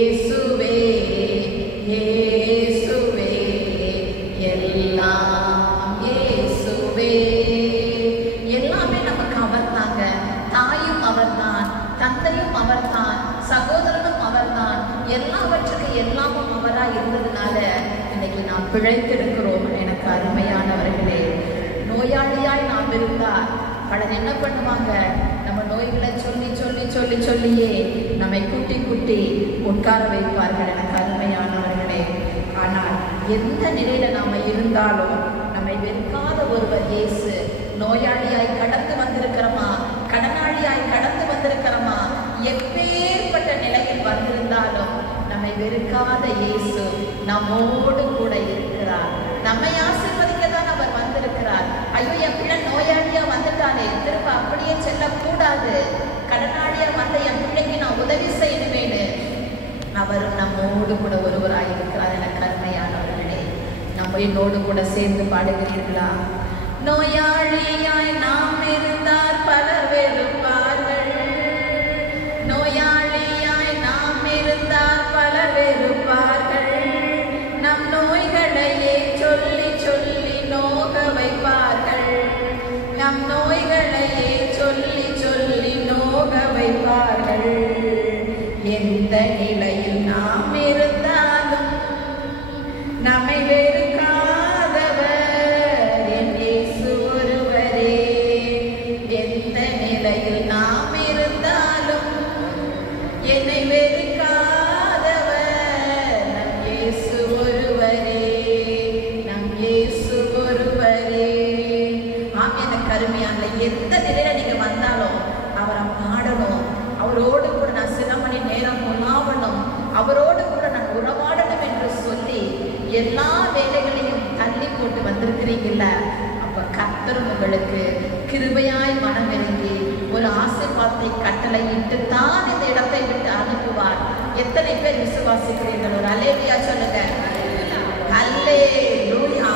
இயேசுவே இயேசுவே எல்லாம் இயேசுவே. எல்லாமே நமக்கு அவர்தாங்க. தாயும் அவர்தான், தந்தையும் அவர்தான், சகோதரனும் அவர்தான். எல்லாவற்றுக்கு எல்லாமும் அவரா இருந்ததுனால இன்னைக்கு நாம் பிழைத்திருக்கிறோம். எனக்கு அருமையானவர்களே, நோயாளியாய் நாம் இருந்தால் பலர் என்ன பண்ணுவாங்க? நம்ம நோய்களை சொல்லி சொல்லி சொல்லி சொல்லியே நம்மை குட்டி குட்டி உட்கார வைப்பார்கள். எனக்கு அருமையானவர்களே, ஆனால் எந்த நிலையில நாம இருந்தாலும் நம்மை வெறுக்காத ஒருவர் இயேசு. நோயாளியாய் கடந்து வந்திருக்கிறோமா, கடனாளியாய் கடந்து வந்திருக்கிறோமா, எப்பேற்பட்ட நிலையில் வந்திருந்தாலும் நம்மை வெறுக்காத இயேசு நம்மோடு கூட இருக்கிறார். நம்மை ஆசீர்வதிக்கத்தான் அவர் வந்திருக்கிறார். ஐயோ, என் பிள்ளை நோயாளியா வந்துட்டானே, திரும்ப அப்படியே செல்லக்கூடாது. கடனாளியா வந்த என் பிள்ளைக்கு நான் உதவி செய்யணுமேனு அவரும் நம்மோடு கூட ஒருவராய் இருக்கிறார். எனக்கு அருமையானவர்களே, நம்ம என்னோடு கூட சேர்ந்து பாடுகிறீர்களா? நோயாளியாய் நாம் இருந்தார் பலர் வெறுப்பார்கள். நோயாளியாய் நாம் இருந்தார் பலர் வெறுப்பார்கள். நம் நோய்களையே சொல்லி சொல்லி நோக வைப்பார்கள். நம் நோய்களையே சொல்லி சொல்லி நோக வைப்பார்கள். எந்த நிலையில் நாம் இருந்தாலும் நம்மை வெறுக்காதவர் என் இயேசு ஒருவரே. எந்த நிலையில் நாம் இருந்தாலும் என்னை வெறுக்காதவர் நம் இயேசு ஒருவரே, நம் இயேசு ஒருவரே. ஆம், எனக்கு அருமையான எந்த நிலையில நீங்க வந்தாலும் அவரை பாடணும். அவரோடு கூட நான் சில மணி நேரம் உலாவணும், அவரோடு கூட நான் உறவாடணும் என்று சொல்லி எல்லா வேலைகளையும் தள்ளி போட்டு வந்திருக்கிறீங்கல்ல, அப்ப கர்த்தர் உங்களுக்கு கிருபையாய் மனம் இறங்கி ஒரு ஆசீர்வாதத்தை கட்டளையிட்டு தான் இந்த இடத்தை விட்டு அனுப்புவார். எத்தனை பேர் விசுவாசிக்கிறீர்கள்? ஒரு அல்லேலூயா சொல்லுங்க. அல்லேலூயா.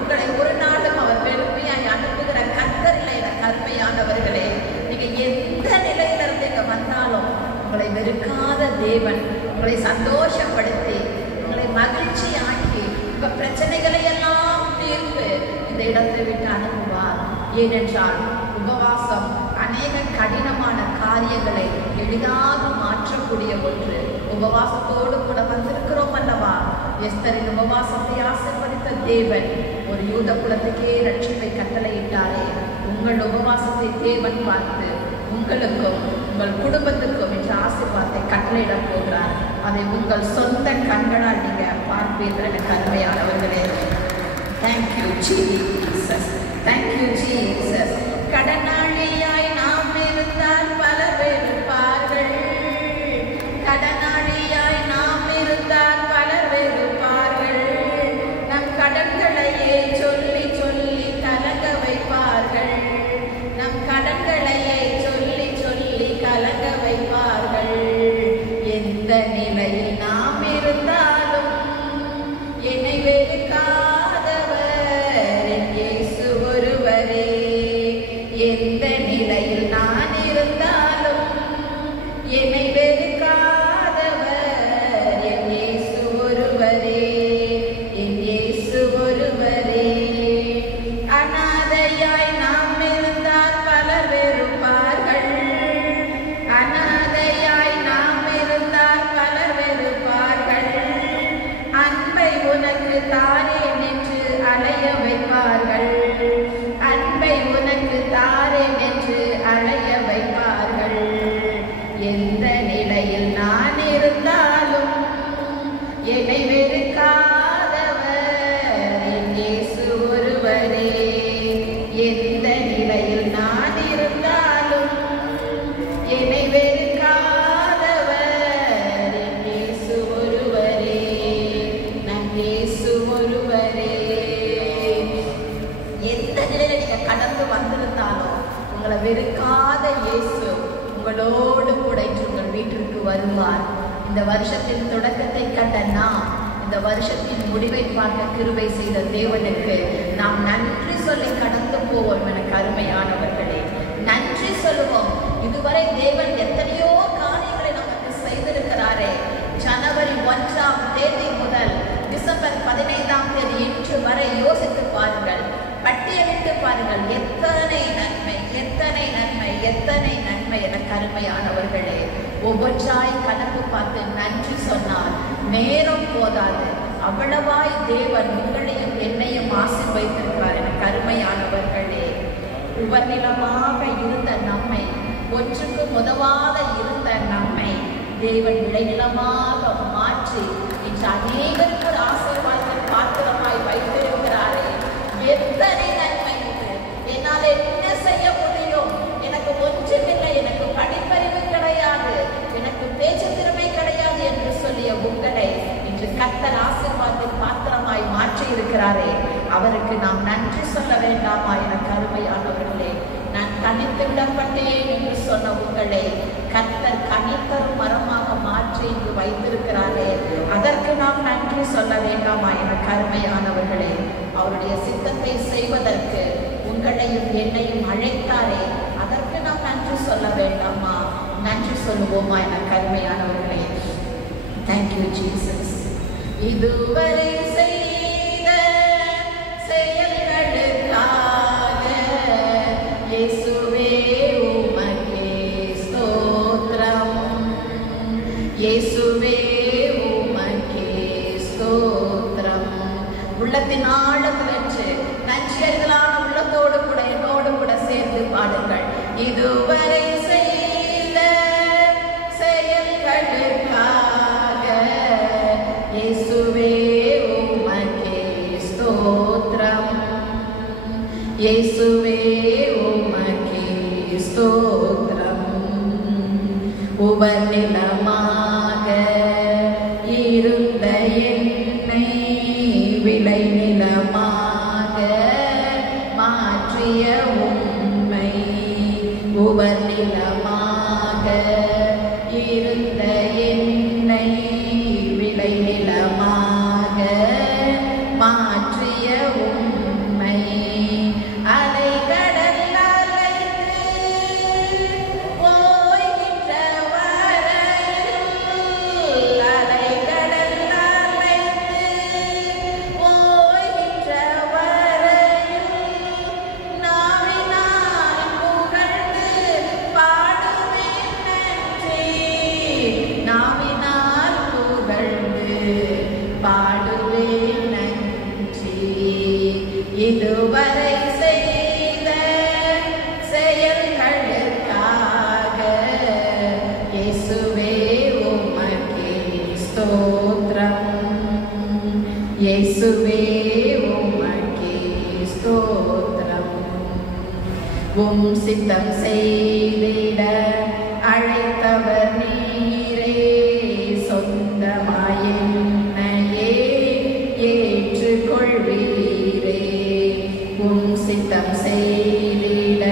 உங்களை ஒரு நாளும் அவர் பெருமையாய் அனுப்புகிற கர்த்தர் இல்லை. எனக்கு அருமையானவர்களே, நீங்க எந்த நிலையில இருந்து இங்க வந்தாலும் உங்களை வெறுக்காத தேவன் உங்களை சந்தோஷப்படுத்தி உங்களை மகிழ்ச்சி ஆக்கி உங்க பிரச்சனைகளை எல்லாம் தீர்த்து இந்த இடத்தை விட்டு அனுப்புவார். ஏனென்றால் உபவாசம் அநேக கடினமான காரியங்களை எளிதாக மாற்றக்கூடிய ஒன்று. உபவாசத்தோடு கூட வந்திருக்கிறோம் அல்லவா? எஸ்தரின் உபவாசத்தை ஆசீர்வதித்த தேவன் ஒரு யூத குலத்துக்கே ரட்சிப்பை கட்டளையிட்டாரே. உங்கள் உபவாசத்தை தேவன் பார்த்து உங்களுக்கும் உங்கள் குடும்பத்துக்கும் என்ற ஆசீர்வாதத்தை கட்டளையிட போகிறார். அதை உங்கள் சொந்த கண்களால் நீங்க பார்ப்பீர்கள். எனக்கு அருமையானவர்களே, தேங்க்யூ ஜீசஸ், தேங்க்யூ ஜீசஸ். கடனாளியாய் நாம் இருந்தால் பலர் வெறுப்பார்கள். கடனாளியாய் நாம் இருந்தால் பலர் வெறுப்பார்கள். நம் கடன்களையே சொல்லி சொல்லி கலங்க வைப்பார்கள். நம் கடன்களையே சொல்லி சொல்லி கலங்க வைப்பார்கள். எந்த நிலையில் நாம் இருந்தாலும் என்னை வெறுக்காதவர் என் இயேசு ஒருவரே. எந்த நிலையில் நான் இருந்தாலும் என்னை வெறுக்காதவர் என் இயேசு ஒருவரே, என் இயேசு ஒருவரே. அநாதையாய் நாம் இருந்தால் பலர் வெறுப்பார்கள். அநாதையாய் நாம் இருந்தால் பலர் வெறுப்பார்கள். அன்பை உனக்கு தாரேன் என்று அலைய வைப்பார்கள். அன்பை உனக்கு தாரேன் என்று அலைய வைப்பார்கள். எந்த நிலையில் நான் இருந்தாலும் என்னை வெறுக்காதவர் என் இயேசு ஒருவரே. எந்த நிலையில் நான் இருந்தாலும் என்னை வெறுக்காதவர் என் இயேசு ஒருவரே, நம் இயேசு ஒருவரே. எந்த நிலையில நீங்க கடந்து வந்திருந்தாலும் உங்களை வெறுக்காத இயேசு உங்களோடு கூட உங்கள் வீட்டிற்கு வருவார். இந்த வருஷத்தின் தொடக்கத்தை கண்ட நாம் இந்த வருஷத்தின் முடிவை பார்க்க கிருபை செய்த தேவனுக்கு நாம் நன்றி சொல்லி கடந்து போவோம். எனக்கு அருமையானவர்களே, நன்றி சொல்லுவோம். இதுவரை தேவன் எத்தனையோ காரியங்களை நமக்கு செய்திருக்கிறாரே. ஜன அருமையானவர்களே, ஒவ்வொன்றாய் கணக்கு பார்த்து நன்றி சொன்னார் நேரம் போதாது. அவ்வளவாய் தேவன் உங்களையும் என்னையும் ஆசீர்வதித்திருக்கிறார். எனக்கு அருமையானவர்களே, உபநிலமாக இருந்த நம்மை, ஒன்றுக்கு உதவாத இருந்த நம்மை தேவன் விளைநிலமாக மாற்றி இன்று அநேகருக்கு ஆசீர்வாதத்தின் பாத்திரமாய் வைத்திருக்கிறாரே. எத்தனை நன்மை இது! என்னால் என்ன செய்ய முடியும்? எனக்கு ஒன்றுமில்லை, எனக்கு படிப்பறிவு கிடையாது, எனக்கு பேச்சு திறமை கிடையாது என்று சொல்லிய உங்களை இன்று கர்த்தர் ஆசீர்வாதத்தின் பாத்திரமாய் மாற்றி இருக்கிறாரே. அவருக்கு நாம் நன்றி சொல்ல வேண்டாமா? எனக்கு அருமையானவர்களே, நான் கனித்து விடப்பட்டேன் என்று சொன்ன உங்களை கர்த்தர் கனித்தரும் மரமாக மாற்றி இங்கு வைத்திருக்கிறாரே. அதற்கு நாம் நன்றி சொல்ல வேண்டாமா? எனக்கு அருமையானவர்களே, அவருடைய சித்தத்தை செய்வதற்கு உங்களையும் என்னையும் அழைத்தாரே. அதற்கு நாம் நன்றி சொல்ல வேண்டாமா? நன்றி சொல்லுவோமா? எனக்கு அருமையானவர்களே, தேங்க்யூ ஜீசஸ். இதுவரை செய்த செயல்களுக்காக இயேசுவே உமக்கே ஸ்தோத்திரம், இயேசுவே உமக்கே ஸ்தோத்திரம். உள்ளத்தின் ஆழத்திற்கு நன்றி அறிதலான உள்ளத்தோடு கூட என்னோடு கூட சேர்ந்து பாடுங்கள். இதுவரை செய்த செயல்களுக்காக இயேசுவே உமக்கே ஸ்தோத்திரம், இயேசுவே உமக்கே ஸ்தோத்திரம். உபநிலமாக இருந்த என்னை விளைநிலமாக மாற்றிய உம்மை, உபநிலமாக இருந்த என்னை விளைநிலமாக மாற்றிய உம்மை, அலைகடல் அலைந்து ஓய்கின்ற வரையில், அலைகடல் அலைந்து ஓய்கின்ற வரையில் நாவினால் புகழ்ந்து பாடுவேன் நன்றி, நாவினால் புகழ்ந்து பாடுவேன் நன்றி. இதுவரை செய்த செயல்களுக்காக இயேசுவே உமக்கே ஸ்தோத்திரம், இயேசுவே உமக்கே ஸ்தோத்திரம். உம் சித்தம் செய்திட அழைத்தவர் நீரே, சொந்தமாய் என்னையே ஏற்றுக்கொள்வீரே. உம் சித்தம் செய்திட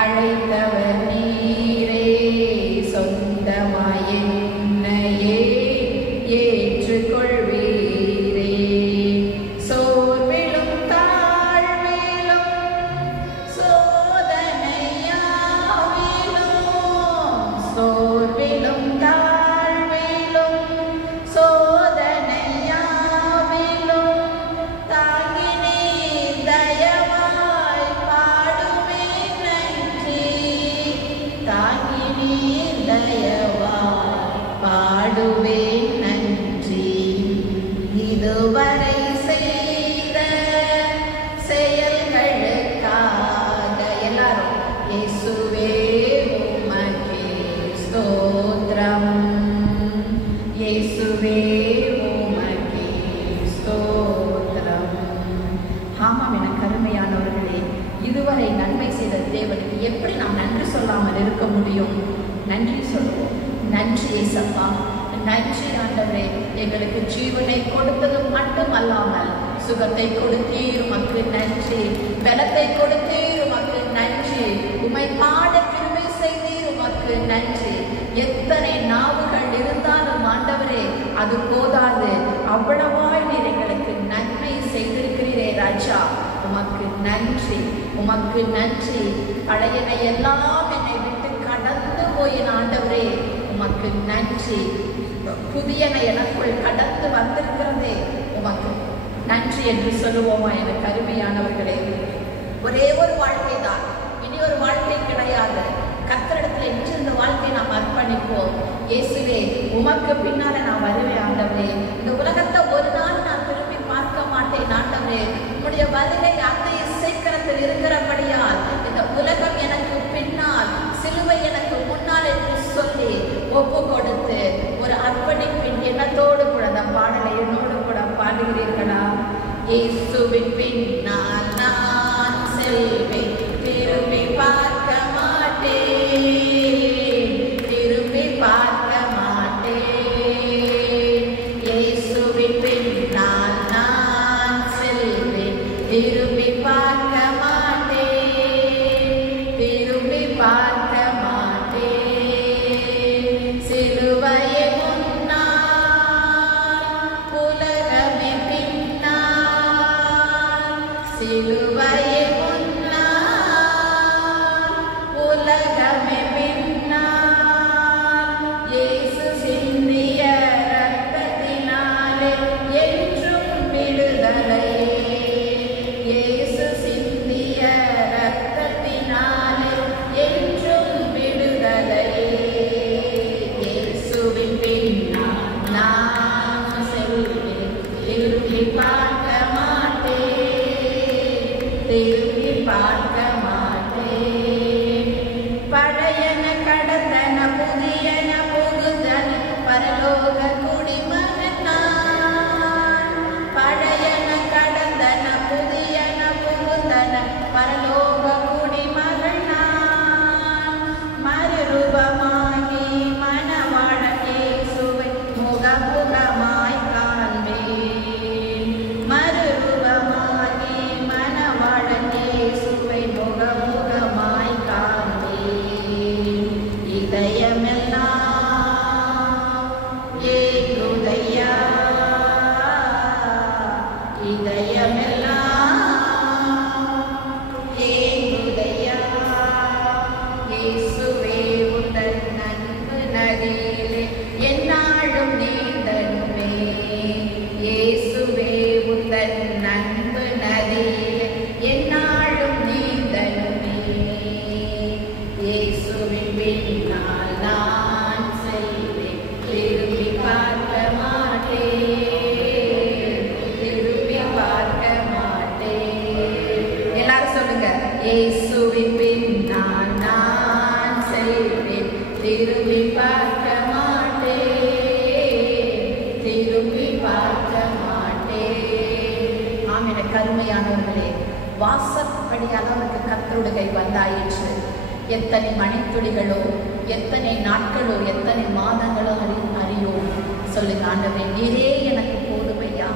அழைத்தவர் நீரே, சொந்தமாய் என்னையே ஏற்றுக்கொள்வீரே. சோர்விலும் தாழ்விலும் சோதனையாவிலும், சோர்விலும் தாழ்விலும் சோதனையாவிலும் தாங்கி நீர் தயவாய் பாடுவேன் நன்றி, தாங்கி நீர் தயவாய் பாடுவேன் நன்றி. இதுவரை செய்த செயல்களுக்காக எல்லாரும் இயேசுவே உமக்கே ஸ்தோத்திரம், இயேசுவே உமக்கே ஸ்தோத்திரம். ஆமாம், எனக்கு அருமையானவர்களே, இதுவரை நன்மை செய்த தேவனுக்கு எப்படி நாம் நன்றி சொல்லாமல் இருக்க முடியும்? நன்றி சொல்லுவோம். நன்றி ஏசப்பா, நன்றி ஆண்டவரே, எங்களுக்கு ஜீவனை கொடுத்தது மட்டுமல்லாமல் சுகத்தை கொடுத்தீர், உமக்கு நன்றி. பலத்தை கொடுத்தீர், உமக்கு நன்றி. உம்மை பாட கிருபை செய்தீர், உமக்கு நன்றி. எத்தனை நாவுகள் இருந்தாலும் ஆண்டவரே அது போதாது, அவ்வளவாய் நீர் எங்களுக்கு நன்மை செய்திருக்கிறீரே ராஜா, உமக்கு நன்றி, உமக்கு நன்றி. பழையனை எல்லாம் என்னை விட்டு கடந்து போயின் ஆண்டவரே, உமக்கு நன்றி. புதியனை எனக்குள் கடந்து வந்திருக்கிறதே, உமக்கு நன்றி என்று சொல்லுவோமா? எனக்கு அருமையானவர்களே, ஒரே ஒரு வாழ்க்கை தான், இனி ஒரு வாழ்க்கை கிடையாது. கர்த்தரிடத்துல இன்று இந்த வாழ்க்கையை நாம் அர்ப்பணிப்போம். இயேசுவே, உமக்கு பின்னால நான் வருவேன் ஆண்டவரே. இந்த உலகத்தை ஒரு நாள் நான் திரும்பி பார்க்க மாட்டேன் ஆண்டவரே. உம்முடைய வருகை அத்தகைய சீக்கிரத்தில் இருக்கிறபடியால் இந்த உலகம் எனக்கு பின்னால், சிலுவை எனக்கு முன்னால் என்று சொல்லி ஒப்பு கொடுத்து ஒரு அர்ப்பணிப்பின் எண்ணத்தோடு கூட அந்த பாடலை என்னோடு கூட பாடுகிறீர்களா? இயேசுவின் பின்னால் நான் செல்வேன், திரும்பி பார்க்க மாட்டேன், திரும்பி பார்க்க மாட்டேன். இயேசுவின் பின்னால் நான் செல்வேன், திரும்பி பார்க்க மாட்டேன், திரும்பி பார்க்க மாட்டேன். சிலுவையை முன்னால், உலகமே பின்னால், சிலுவையை முன்னால், உலகமே பின்னால். இயேசு சிந்திய இரத்தத்தினாலே என்றும் விடுதலை, இயேசு சிந்திய இரத்தத்தினாலே என்றும் விடுதலை. இயேசுவின் பின்னால் நான் செல்வேன், திரும்பி பார்க்க மாட்டேன், திரும்பி பார்க்க மாட்டேன். பழையன கடந்தன புதியன புகுந்தன பரலோக குடிமகன் நான். பழையன கடந்தன புதியன புகுந்தன பரலோக குடிமகன் நான். மறுரூபமாகி மணவாளன் இயேசுவை முகமுகமாய் காண்பேன். மறுரூபமாகி மணவாளன் இயேசுவை முகமுகமாய் காண்பேன். இதயமெல்லாம் ஏங்குதையா, இதயமெல்லாம் ஏங்குதையா. இயேசுவே, உந்தன் அன்பு நதியிலே எந்நாளும் நீந்தனுமே. இயேசுவே, உந்தன் அன்பு நதியிலே எந்நாளும் நீந்தனுமே. இயேசுவின் பின்னால் நான் செல்வேன், திரும்பி பார்க்க மாட்டேன், திரும்பி பார்க்க மாட்டேன். எல்லாரும் சொல்லுங்க, இயேசுவின் பின்னால் நான் செல்வேன், திரும்பி பார்க்க மாட்டேன், திரும்பி பார்க்க மாட்டேன். ஆம், எனக்கு அருமையானவர்களே, வாசற்படி அளவுக்கு கர்த்தருடைய கை வந்தாயிற்று. எத்தனை மணித்துளிகளோ, எத்தனை நாட்களோ, எத்தனை மாதங்களோ அறியோ. சொல்லுங்க, ஆண்டவரே, நீரே எனக்கு போதுமையா,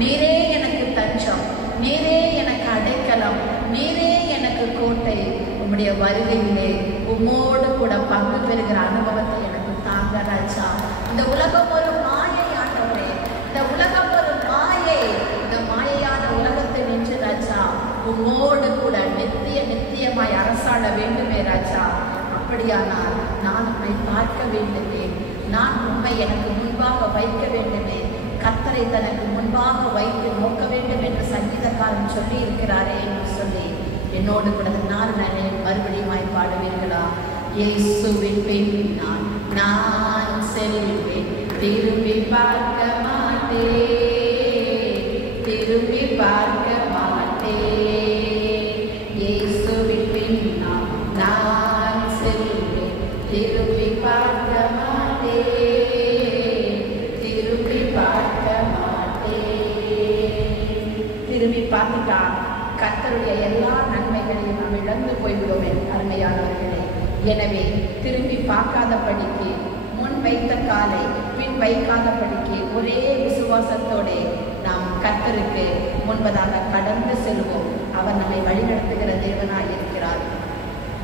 நீரே எனக்கு தஞ்சம், நீரே எனக்கு அடைக்கலம், நீரே எனக்கு கோட்டை. உம்முடைய வருகையிலே உம்மோடு கூட பங்கு பெறுகிற அனுபவத்தை எனக்கு தாங்க ராஜா. இந்த உலகம் ஒரு மாயை ஆண்டவரே, இந்த உலகம் ஒரு மாயை. இந்த மாயையான உலகத்தை நின்று ராஜா உம்மோடு கூட நித்தியமாய் அரசாட வேண்டுமே ராஜா. அப்படியானால் நான் உம்மை பார்க்க வேண்டுமே, நான் உம்மை எனக்கு முன்பாக வைக்க வேண்டுமே, கர்த்தரை தனக்கு முன்பாக வைத்து நோக்க வேண்டும் என்று சங்கீதக்காரன் சொல்லி இருக்கிறாரே என்று சொல்லி என்னோடு கூட நான் மறுபடியும் பாடுவீர்களா? இயேசுவின் பின்னால் நான் செல்வேன், திரும்பி பார்க்க மாட்டேன், திரும்பி பார்க்க மாட்டேன். இயேசுவின் பின்னால் நான் செல்வேன், திரும்பி பார்க்க மாட்டேன், திரும்பி பார்க்க மாட்டேன். திரும்பி பார்த்துட்டா கர்த்தருடைய எல்லா நன்மைகளையும் நாம் இழந்து போய்விடுவோமே அருமையானவர்களே. எனவே திரும்பி பார்க்காதபடிக்கு, முன் வைத்த காலை பின் வைக்காதபடிக்கு ஒரே விசுவாசத்தோட நாம் கர்த்தருக்கு முன்பதாக கடந்து செல்வோம். அவர் நம்மை வழிநடத்துகிற தேவனாய் இருக்கிறார்.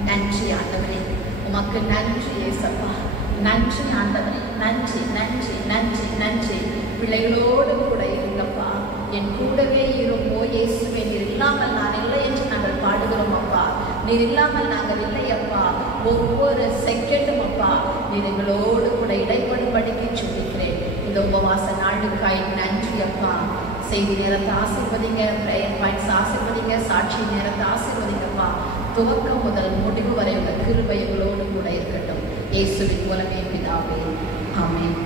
நன்றி ஆண்டவரே, உமக்கு நன்றி ஏசப்பா, நன்றி ஆண்டவரே, நன்றி நன்றி நன்றி நன்றி. பிள்ளைகளோடு கூட இருங்கப்பா, என் கூடவே இருப்போ இயேசுவே. நீர் இல்லாமல் நான் இல்லை என்று நாங்கள் பாடுகிறோம் அப்பா. நீர் இல்லாமல் நாங்கள் இல்லை அப்பா. ஒவ்வொரு செகண்டும் அப்பா நீர் எங்களோடு கூட இடைப்படும்படிக்கு சொல்லிக்கிறேன். இந்த உபவாச நாளுக்காய் நன்றி அப்பா. செய்தி நேரத்தை ஆசீர்வதிங்க, பிரேயர் பாயிண்ட்ஸ் ஆசீர்வதிங்க, சாட்சி நேரத்தை ஆசீர்வதிங்கப்பா. துவக்கம் முதல் முடிவு வரை உள்ள கிருபை எங்களோடு கூட இருக்கட்டும். இயேசுவின் மூலமே பிதாவே, ஆமென்.